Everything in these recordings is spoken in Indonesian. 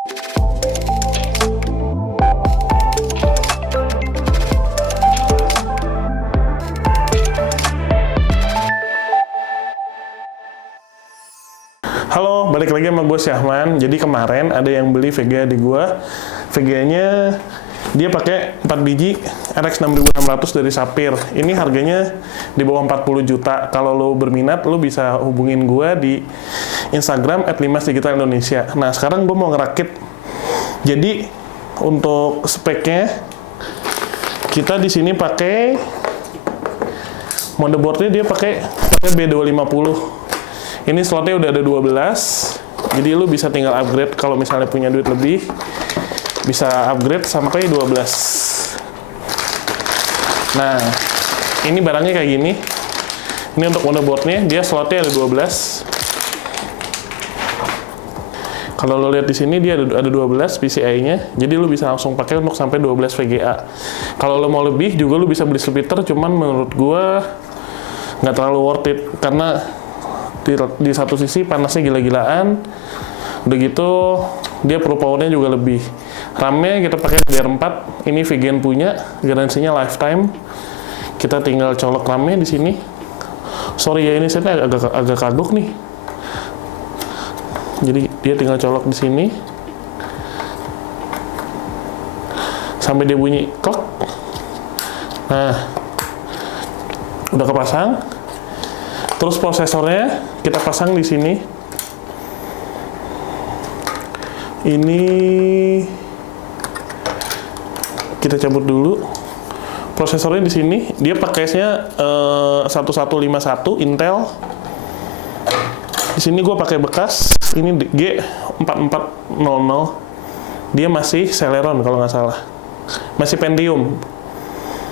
Halo, balik lagi sama gue Syahman. Jadi kemarin ada yang beli VGA di gue. VGA-nya dia pakai 4 biji RX 6600 dari Sapir. Ini harganya di bawah 40 juta. Kalau lo berminat, lo bisa hubungin gue di Instagram @limasdigital_indonesia. Nah, sekarang gue mau ngerakit. Jadi untuk speknya kita di sini pakai motherboardnya dia pakai B250. Ini slotnya udah ada 12, jadi lu bisa tinggal upgrade kalau misalnya punya duit lebih, bisa upgrade sampai 12. Nah, ini barangnya kayak gini. Ini untuk motherboardnya, dia slotnya ada 12. Kalau lo lihat di sini dia ada 12 PCI-nya, jadi lu bisa langsung pakai untuk sampai 12 VGA. Kalau lo mau lebih juga lu bisa beli splitter, cuman menurut gua nggak terlalu worth it karena di satu sisi panasnya gila-gilaan, udah gitu dia perlu powernya juga lebih. RAM-nya kita pakai DDR4, ini Vigen punya, garansinya lifetime. Kita tinggal colok RAM-nya di sini. Sorry ya, ini setnya agak kagok nih. Jadi dia tinggal colok di sini sampai dia bunyi klek. Nah, udah kepasang. Terus prosesornya kita pasang di sini. Ini kita cabut dulu. Prosesornya di sini, dia pakainya 1151 Intel. Di sini gue pakai bekas. Ini G4400. Dia masih Celeron kalau nggak salah. Masih Pentium.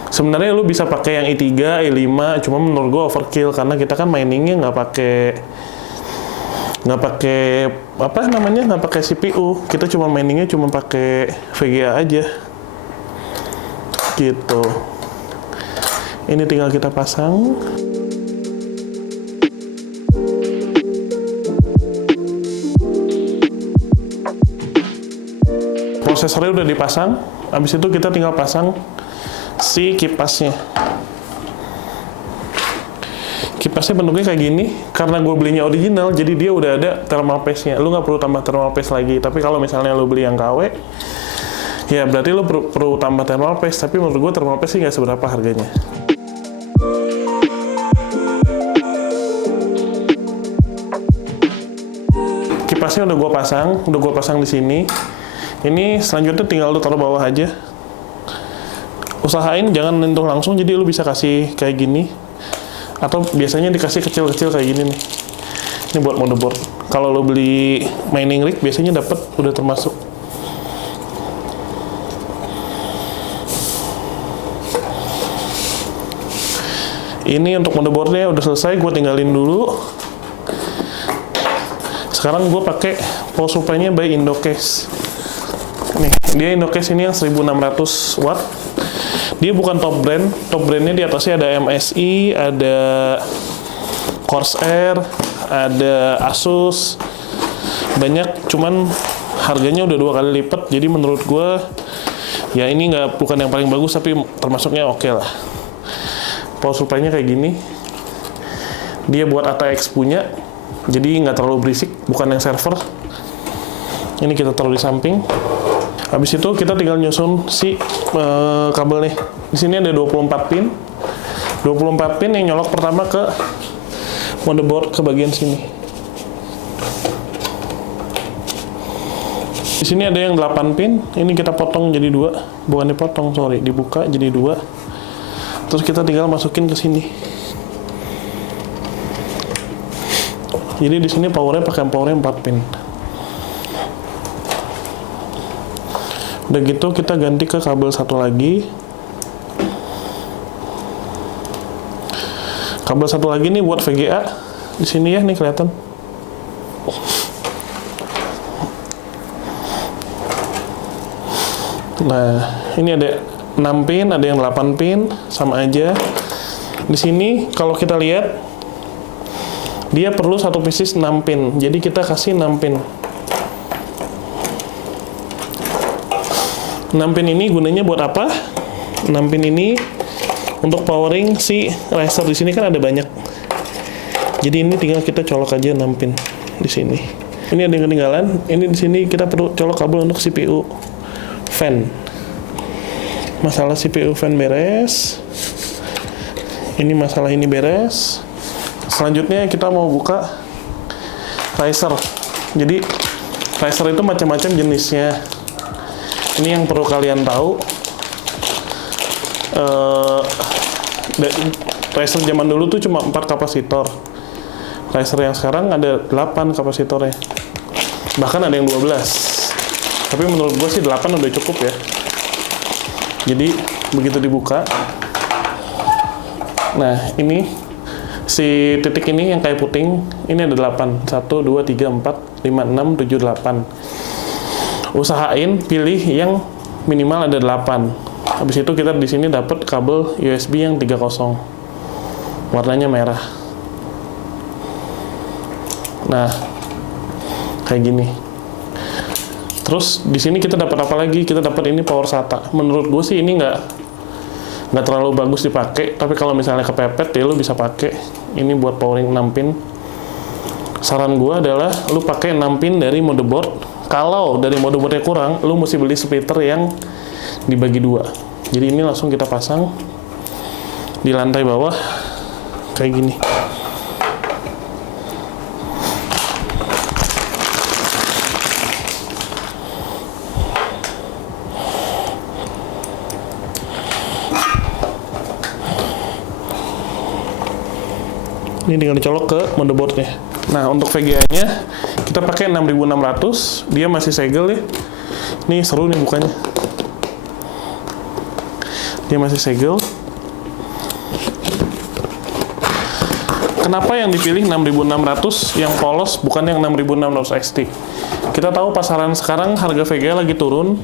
Sebenarnya lu bisa pakai yang i3, i5, cuma menurut gua overkill karena kita kan miningnya nggak pakai CPU. Kita cuma miningnya cuma pakai VGA aja. Gitu. Ini tinggal kita pasang. Prosesornya udah dipasang, habis itu kita tinggal pasang si kipasnya. Kipasnya bentuknya kayak gini, karena gue belinya original, jadi dia udah ada thermal paste-nya. Lu nggak perlu tambah thermal paste lagi. Tapi kalau misalnya lu beli yang KW, ya berarti lu perlu tambah thermal paste. Tapi menurut gue thermal paste sih nggak seberapa harganya. Kipasnya udah gue pasang di sini. Ini selanjutnya tinggal lu taruh bawah aja. Usahain jangan nyentuh langsung, jadi lu bisa kasih kayak gini, atau biasanya dikasih kecil-kecil kayak gini nih. Ini buat motherboard. Kalau lu beli mining rig biasanya dapat udah termasuk. Ini untuk motherboardnya udah selesai, gue tinggalin dulu. Sekarang gue pakai power supply-nya by Indocase. Nih, dia Indocase ini yang 1600 watt. Dia bukan top brandnya di atasnya ada MSI, ada Corsair, ada Asus, banyak, cuman harganya udah 2 kali lipat, jadi menurut gue, ya ini bukan yang paling bagus, tapi termasuknya oke lah. Power supply-nya kayak gini, dia buat ATX punya, jadi nggak terlalu berisik, bukan yang server. Ini kita taruh di samping. Habis itu kita tinggal nyusun si kabel nih. Di sini ada 24 pin. 24 pin yang nyolok pertama ke motherboard ke bagian sini. Di sini ada yang 8 pin. Ini kita potong jadi 2. Bukan dipotong, sorry, dibuka jadi 2. Terus kita tinggal masukin ke sini. Jadi di sini powernya 4 pin. Udah gitu kita ganti ke kabel satu lagi. Kabel satu lagi nih buat VGA. Di sini ya, nih kelihatan. Nah, ini ada 6 pin, ada yang 8 pin, sama aja. Di sini kalau kita lihat dia perlu satu pieces 6 pin. Jadi kita kasih 6 pin. 6 pin ini gunanya buat apa? 6 pin ini untuk powering si riser. Di sini kan ada banyak. Jadi ini tinggal kita colok aja 6 pin di sini. Ini ada yang ketinggalan. Ini di sini kita perlu colok kabel untuk CPU fan. Masalah CPU fan beres. Ini masalah ini beres. Selanjutnya kita mau buka riser. Jadi riser itu macam-macam jenisnya. Ini yang perlu kalian tahu. Riser zaman dulu tuh cuma 4 kapasitor. Riser yang sekarang ada 8 kapasitornya. Bahkan ada yang 12. Tapi menurut gue sih 8 udah cukup ya. Jadi begitu dibuka. Nah, ini si titik ini yang kayak puting, ini ada 8. 1 2 3 4 5 6 7 8. Usahain pilih yang minimal ada 8. Habis itu kita di sini dapat kabel USB yang 3.0. Warnanya merah. Nah, kayak gini. Terus di sini kita dapat apa lagi? Kita dapat ini power SATA. Menurut gue sih ini nggak terlalu bagus dipakai, tapi kalau misalnya kepepet ya lu bisa pakai. Ini buat powering 6 pin. Saran gue adalah lu pakai 6 pin dari motherboard. Kalau dari motherboardnya kurang, lu mesti beli splitter yang dibagi 2. Jadi ini langsung kita pasang di lantai bawah kayak gini. Ini tinggal dicolok ke motherboardnya. Nah, untuk VGA-nya kita pakai 6600. Dia masih segel ya. Ini seru nih bukanya. Dia masih segel. Kenapa yang dipilih 6600 yang polos bukan yang 6600 XT? Kita tahu pasaran sekarang harga VGA lagi turun.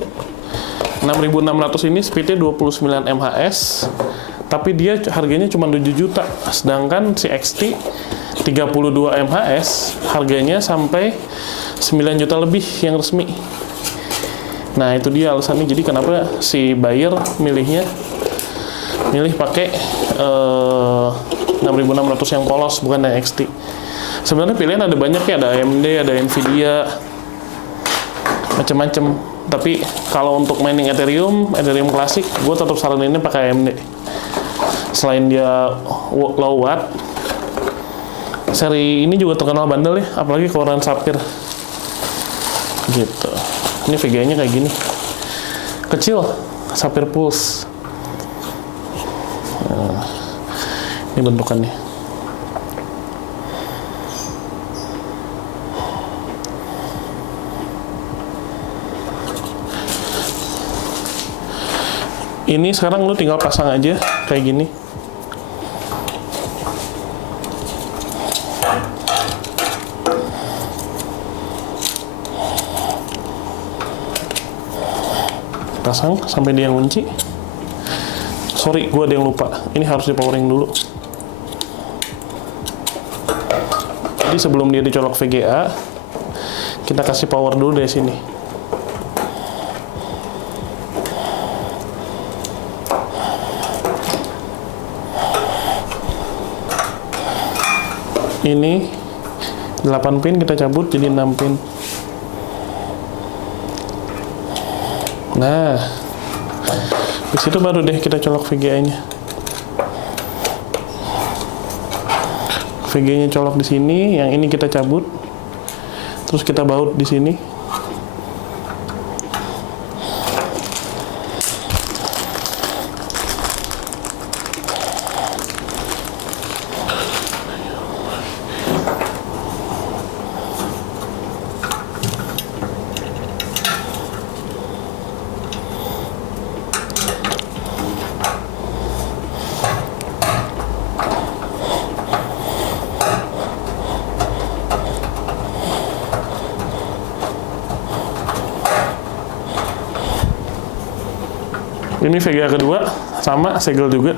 6600 ini speednya 29 mHz, tapi dia harganya cuma 7 juta. Sedangkan si XT 32 mHz harganya sampai 9 juta lebih yang resmi. Nah, itu dia alasannya. Jadi kenapa si buyer milih pakai 6600 yang polos bukan yang XT. Sebenarnya pilihan ada banyak ya, ada AMD, ada Nvidia, macam-macam. Tapi kalau untuk mining Ethereum klasik, gue tetap saraninnya pakai AMD. Selain dia low watt, seri ini juga terkenal bandel ya, apalagi keluaran Sapphire. Gitu. Ini VGA-nya kayak gini. Kecil, Sapphire Pulse. Nah, ini bentukannya. Ini sekarang lu tinggal pasang aja kayak gini. Pasang sampai dia ngunci. Sorry, gue ada yang lupa. Ini harus di powering dulu. Jadi sebelum dia dicolok VGA, kita kasih power dulu dari sini. Ini 8 pin kita cabut jadi 6 pin. Nah, di situ baru deh kita colok VGA-nya. VGA-nya colok di sini, yang ini kita cabut. Terus kita baut di sini. Ini VGA kedua, sama segel juga.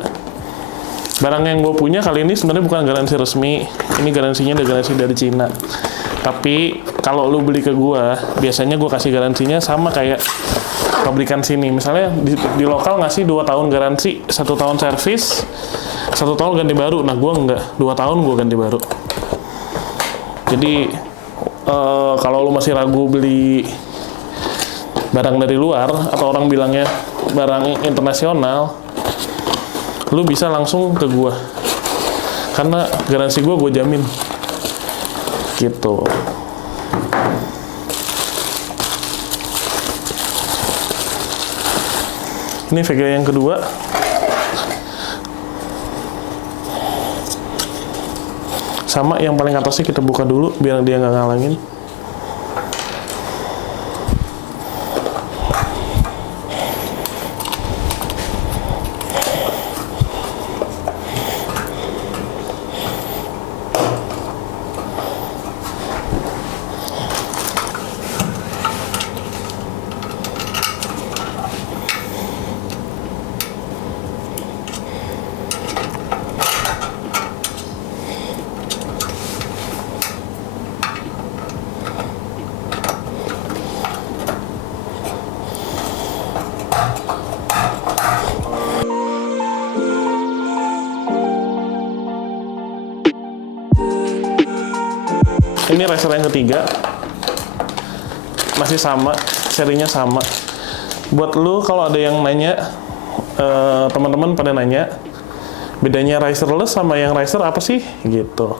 Barang yang gue punya kali ini sebenarnya bukan garansi resmi. Ini garansinya ada garansi dari Cina. Tapi kalau lu beli ke gue, biasanya gue kasih garansinya sama kayak pabrikan sini. Misalnya di lokal ngasih 2 tahun garansi, 1 tahun servis, 1 tahun ganti baru. Nah gue enggak, 2 tahun gue ganti baru. Jadi kalau lu masih ragu beli barang dari luar atau orang bilangnya barang internasional, lu bisa langsung ke gue karena garansi gue jamin gitu. Ini VGA yang kedua. Sama yang paling atasnya kita buka dulu biar dia nggak ngalangin. Ini racer yang ketiga, masih sama, serinya sama. Buat lu kalau ada yang nanya, teman-teman pada nanya, bedanya riserless sama yang riser apa sih? Gitu.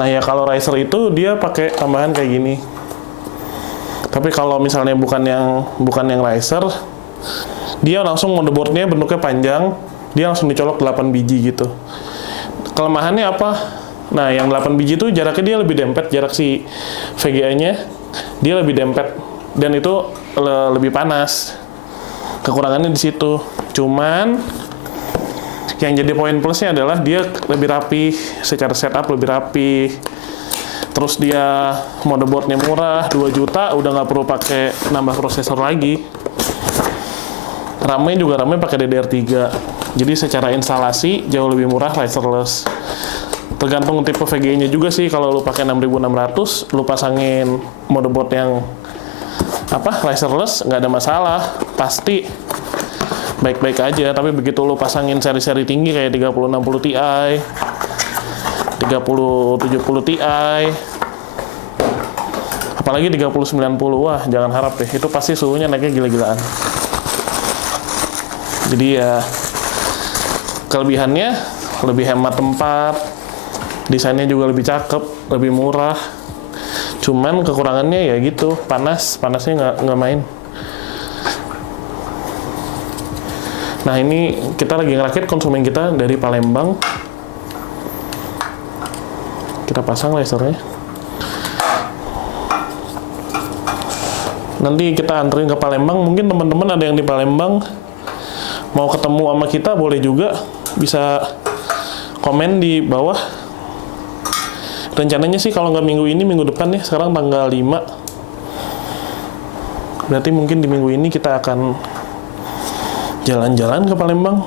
Nah ya kalau riser itu dia pakai tambahan kayak gini. Tapi kalau misalnya bukan yang riser, dia langsung motherboardnya bentuknya panjang, dia langsung dicolok 8 biji gitu. Kelemahannya apa? Nah, yang 8 biji itu jaraknya dia lebih dempet, jarak si VGA-nya dia lebih dempet dan itu lebih panas. Kekurangannya di situ. Cuman yang jadi poin plusnya adalah dia lebih rapi, secara setup lebih rapi. Terus dia motherboardnya murah, 2 juta, udah nggak perlu pakai nambah prosesor lagi. RAM-nya juga pakai DDR3. Jadi secara instalasi jauh lebih murah riserless. Tergantung tipe VGA-nya juga sih. Kalau lu pakai 6600, lu pasangin motherboard yang riserless, nggak ada masalah, pasti baik-baik aja. Tapi begitu lu pasangin seri-seri tinggi kayak 3060 Ti, 3070 Ti, apalagi 3090, wah jangan harap deh, itu pasti suhunya naiknya gila-gilaan. Jadi ya kelebihannya lebih hemat tempat, desainnya juga lebih cakep, lebih murah. Cuman kekurangannya ya gitu, panasnya nggak main. Nah ini kita lagi ngerakit konsumen kita dari Palembang. Kita pasang lasernya. Nanti kita anterin ke Palembang. Mungkin teman-teman ada yang di Palembang mau ketemu sama kita, boleh juga, bisa komen di bawah. Rencananya sih kalau nggak minggu ini, minggu depan ya. Sekarang tanggal 5. Berarti mungkin di minggu ini kita akan jalan-jalan ke Palembang.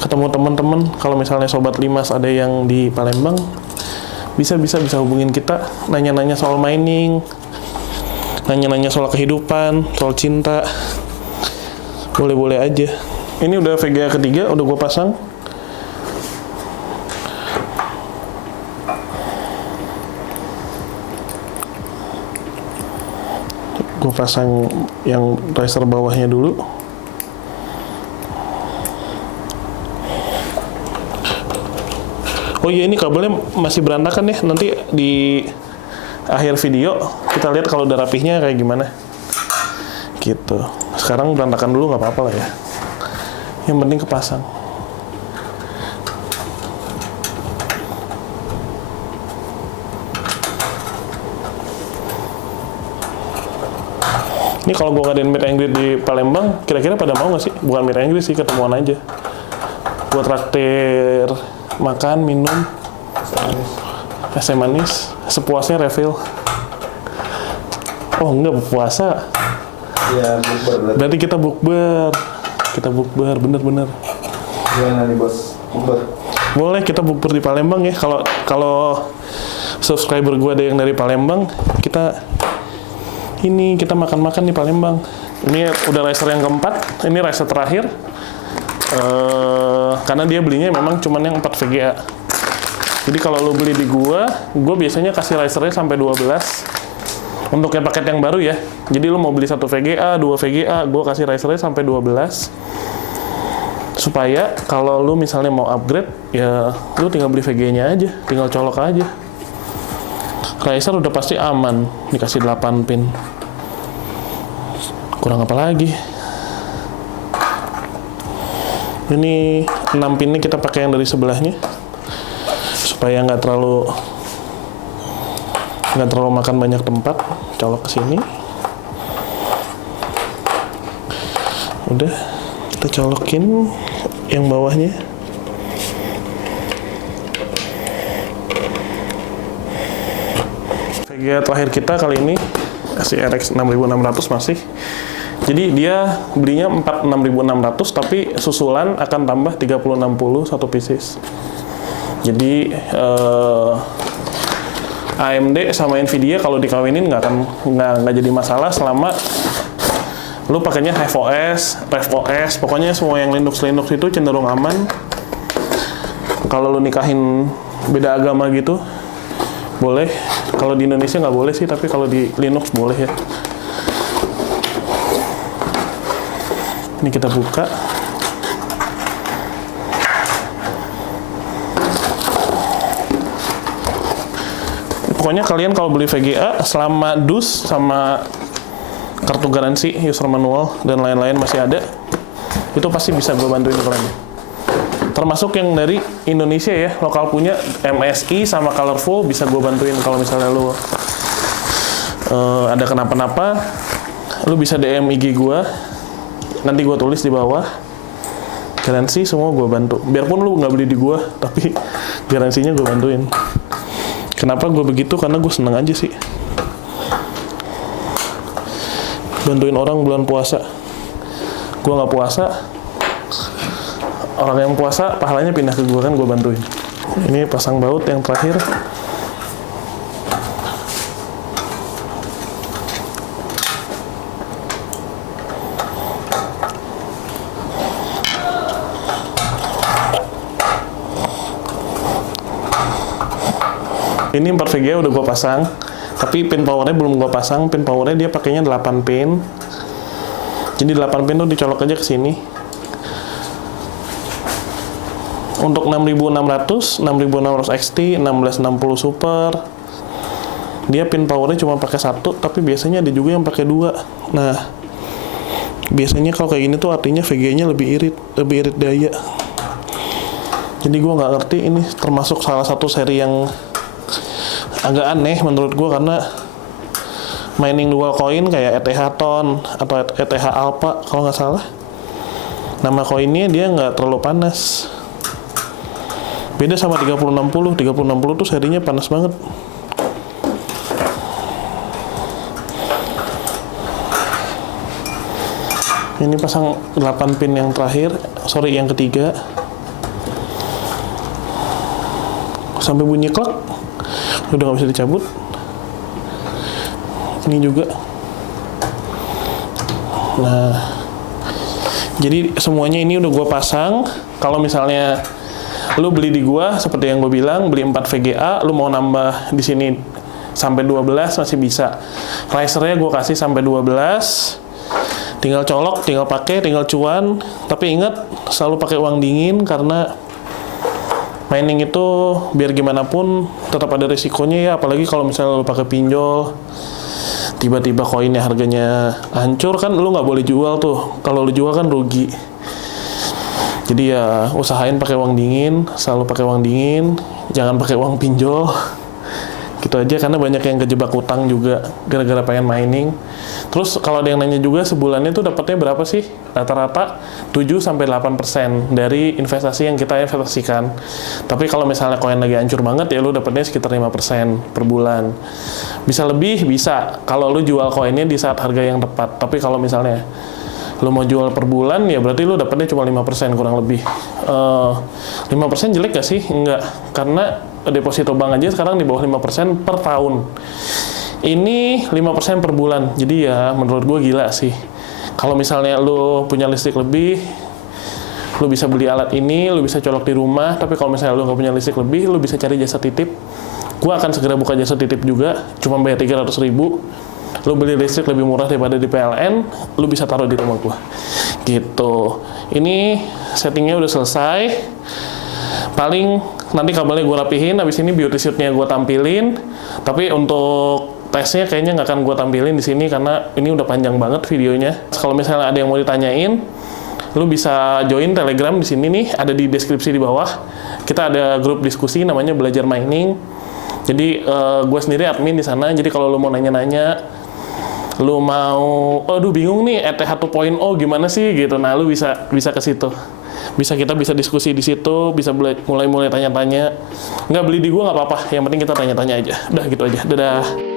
Ketemu teman-teman. Kalau misalnya Sobat Limas ada yang di Palembang, bisa hubungin kita. Nanya-nanya soal mining, nanya-nanya soal kehidupan, soal cinta. Boleh-boleh aja. Ini udah VGA ketiga, udah gue pasang. Gue pasang yang riser bawahnya dulu. Oh iya, ini kabelnya masih berantakan ya. Nanti di akhir video kita lihat kalau udah rapihnya kayak gimana. Gitu. Sekarang berantakan dulu nggak apa-apa lah ya. Yang penting kepasang. Ini kalau gue ngadain meet and greet di Palembang, kira-kira pada mau nggak sih? Bukan meet and greet sih, ketemuan aja. Buat traktir makan, minum, es manis, sepuasnya refill. Oh enggak, puasa. Iya, bukber. Berarti kita bukber. Bener-bener. Gimana nih bos? Bukber. Boleh kita bukber di Palembang ya. Kalau subscriber gue ada yang dari Palembang, kita Ini kita makan-makan di Palembang. Ini udah racer yang keempat. Ini racer terakhir. Karena dia belinya memang cuman yang 4 VGA. Jadi kalau lo beli di gua biasanya kasih racernya sampai 12. Untuk yang paket yang baru ya. Jadi lo mau beli 1 VGA, 2 VGA, gua kasih racernya sampai 12. Supaya kalau lo misalnya mau upgrade, ya lo tinggal beli VGA-nya aja, tinggal colok aja. Racer udah pasti aman, dikasih 8 pin. Kurang apa lagi? Ini 6 pin ini kita pakai yang dari sebelahnya supaya nggak terlalu makan banyak tempat. Colok ke sini. Udah, kita colokin yang bawahnya. VGA terakhir kita kali ini kasih RX 6600 masih. Jadi dia belinya 46.600 tapi susulan akan tambah 3060 satu pieces. Jadi AMD sama Nvidia kalau dikawinin nggak jadi masalah selama lu pakainya HiveOS, RevOS, pokoknya semua yang Linux itu cenderung aman. Kalau lu nikahin beda agama gitu boleh. Kalau di Indonesia nggak boleh sih, tapi kalau di Linux boleh ya. Ini kita buka. Pokoknya kalian kalau beli VGA selama dus sama kartu garansi, user manual dan lain-lain masih ada, itu pasti bisa gue bantuin kalian. Termasuk yang dari Indonesia ya, lokal punya MSI sama Colorful bisa gue bantuin. Kalau misalnya lu ada kenapa-napa, lu bisa DM IG gue, nanti gue tulis di bawah. Garansi semua gue bantu. Biarpun lu nggak beli di gue, tapi garansinya gue bantuin. Kenapa gue begitu? Karena gue seneng aja sih. Bantuin orang bulan puasa. Gue nggak puasa, orang yang puasa pahalanya pindah ke gue kan, gue bantuin. Ini pasang baut yang terakhir. Ini 4 VGA udah gue pasang, tapi pin powernya belum gue pasang. Pin powernya dia pakainya 8 pin. Jadi 8 pin tuh dicolok aja ke sini. Untuk 6600, 6600 XT, 1660 Super, dia pin powernya cuma pakai 1, tapi biasanya ada juga yang pakai 2. Nah, biasanya kalau kayak gini tuh artinya VGA-nya lebih irit daya. Jadi gue nggak ngerti, ini termasuk salah satu seri yang agak aneh menurut gue, karena mining dual coin kayak ETH Ton atau ETH Alpha kalau nggak salah, nama koinnya dia nggak terlalu panas. Beda sama 3060. 3060 tuh serinya panas banget. Ini pasang 8 pin yang terakhir, yang ketiga. Sampai bunyi klek, udah nggak bisa dicabut. Ini juga. Nah, jadi semuanya ini udah gue pasang. Kalau misalnya lu beli di gua seperti yang gue bilang, beli 4 VGA, lu mau nambah di sini sampai 12 masih bisa. Risernya gue kasih sampai 12. Tinggal colok, tinggal pakai, tinggal cuan. Tapi ingat selalu pakai uang dingin, karena mining itu biar gimana pun tetap ada risikonya ya, apalagi kalau misalnya lu pakai pinjol. Tiba-tiba koinnya harganya hancur kan, lu nggak boleh jual tuh. Kalau lu jual kan rugi. Jadi ya usahain pakai uang dingin, selalu pakai uang dingin, jangan pakai uang pinjol. Gitu aja, karena banyak yang kejebak utang juga gara-gara pengen mining. Terus kalau ada yang nanya juga, sebulannya tuh dapatnya berapa sih? Rata-rata 7-8% dari investasi yang kita investasikan. Tapi kalau misalnya koin lagi hancur banget ya lu dapatnya sekitar 5% per bulan. Bisa lebih, bisa kalau lu jual koinnya di saat harga yang tepat. Tapi kalau misalnya lu mau jual per bulan, ya berarti lu dapatnya cuma 5% kurang lebih. 5% jelek gak sih? Enggak. Karena deposito bank aja sekarang di bawah 5% per tahun. Ini 5% per bulan. Jadi ya menurut gue gila sih. Kalau misalnya lu punya listrik lebih, lu bisa beli alat ini, lu bisa colok di rumah. Tapi kalau misalnya lu nggak punya listrik lebih, lu bisa cari jasa titip. Gue akan segera buka jasa titip juga, cuma bayar 300.000. Lu beli listrik lebih murah daripada di PLN, lu bisa taruh di rumah gue. Gitu. Ini settingnya udah selesai. Paling nanti kabelnya gue rapihin, habis ini beauty suit-nya gue tampilin. Tapi untuk tesnya kayaknya nggak akan gue tampilin di sini karena ini udah panjang banget videonya. Kalau misalnya ada yang mau ditanyain, lu bisa join Telegram di sini nih, ada di deskripsi di bawah. Kita ada grup diskusi namanya Belajar Mining. Jadi gue sendiri admin di sana. Jadi kalau lu mau nanya-nanya, lu mau, aduh bingung nih ETH 1.0 gimana sih gitu. Nah, lu bisa ke situ. Kita bisa diskusi di situ, bisa mulai tanya-tanya. Nggak beli di gue nggak apa-apa. Yang penting kita tanya-tanya aja. Udah gitu aja. Dadah.